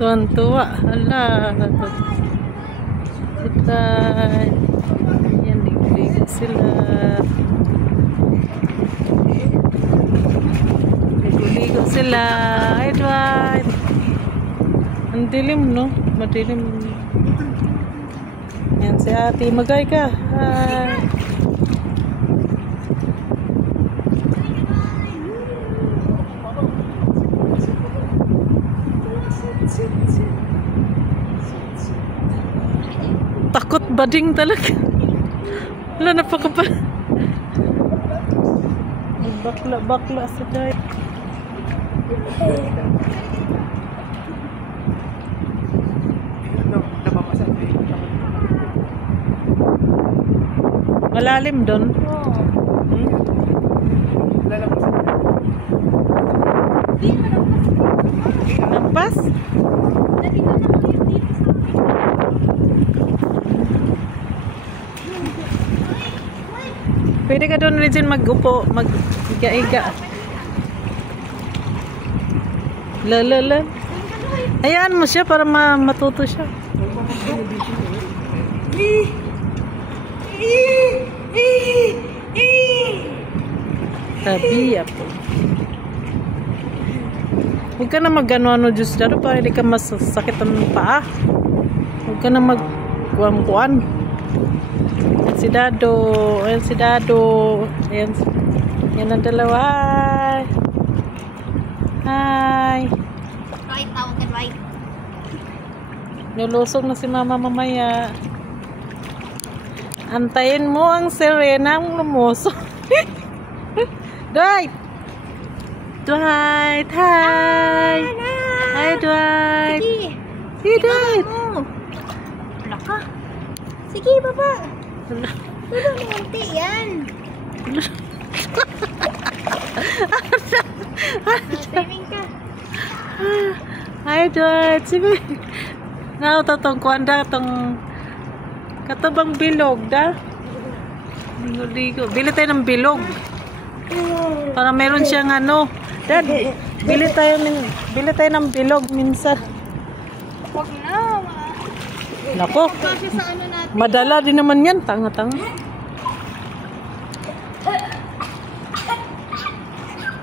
Tuwan-tuwa. Hala. Sitay. Yan, ligo sila. Ligo sila. Hi, Dwight. Ang dilim, no? Madilim. Yan si ate. Magay ka. Hi. Takot bading talaga. Wala na pa ka pa. Bakla sa day. Malalim doon. Lampas? Pwede ka doon rin mag-upo, mag-iga-iga. Lalala. Hayaan mo siya para matuto siya. Sabi ako. Huwag ka na mag-ano-ano Diyos daro para hindi ka masasakit ang paa. Huwag ka na mag-kuwan-kuwan. Ayan si Dado. Ayan si Dado. Ayan. Yan ang dalawa. Hi. Right, tawag ka right. Nilusog na si mama mamaya. Antayin mo ang sirena ang lumusok. Dwight! Dwight! Hi! Hi, Dwight! Sige. Hey, Dwight! Wala ka. Sige, baba. Baba mo unti yan. Swimming ka. Hi, Dwight! Sige. Nautatong kuwanda itong katubang bilog, da? Ligo-ligo. Bili tayo ng bilog. Para meron siyang ano. Dad, bili tayo ng bilog minsan. Huwag na. Nako. Kasi sa ano natin. Madala din naman yan. Tanga-tanga.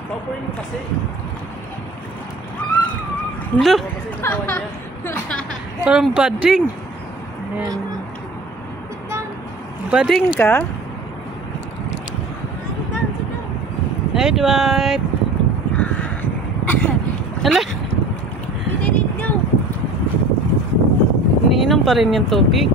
Paupuin mo kasi. Lo. Parang bading. Ayan. Bading ka? Hi, Dwight. Hala. Iniinom pa rin yung tubig.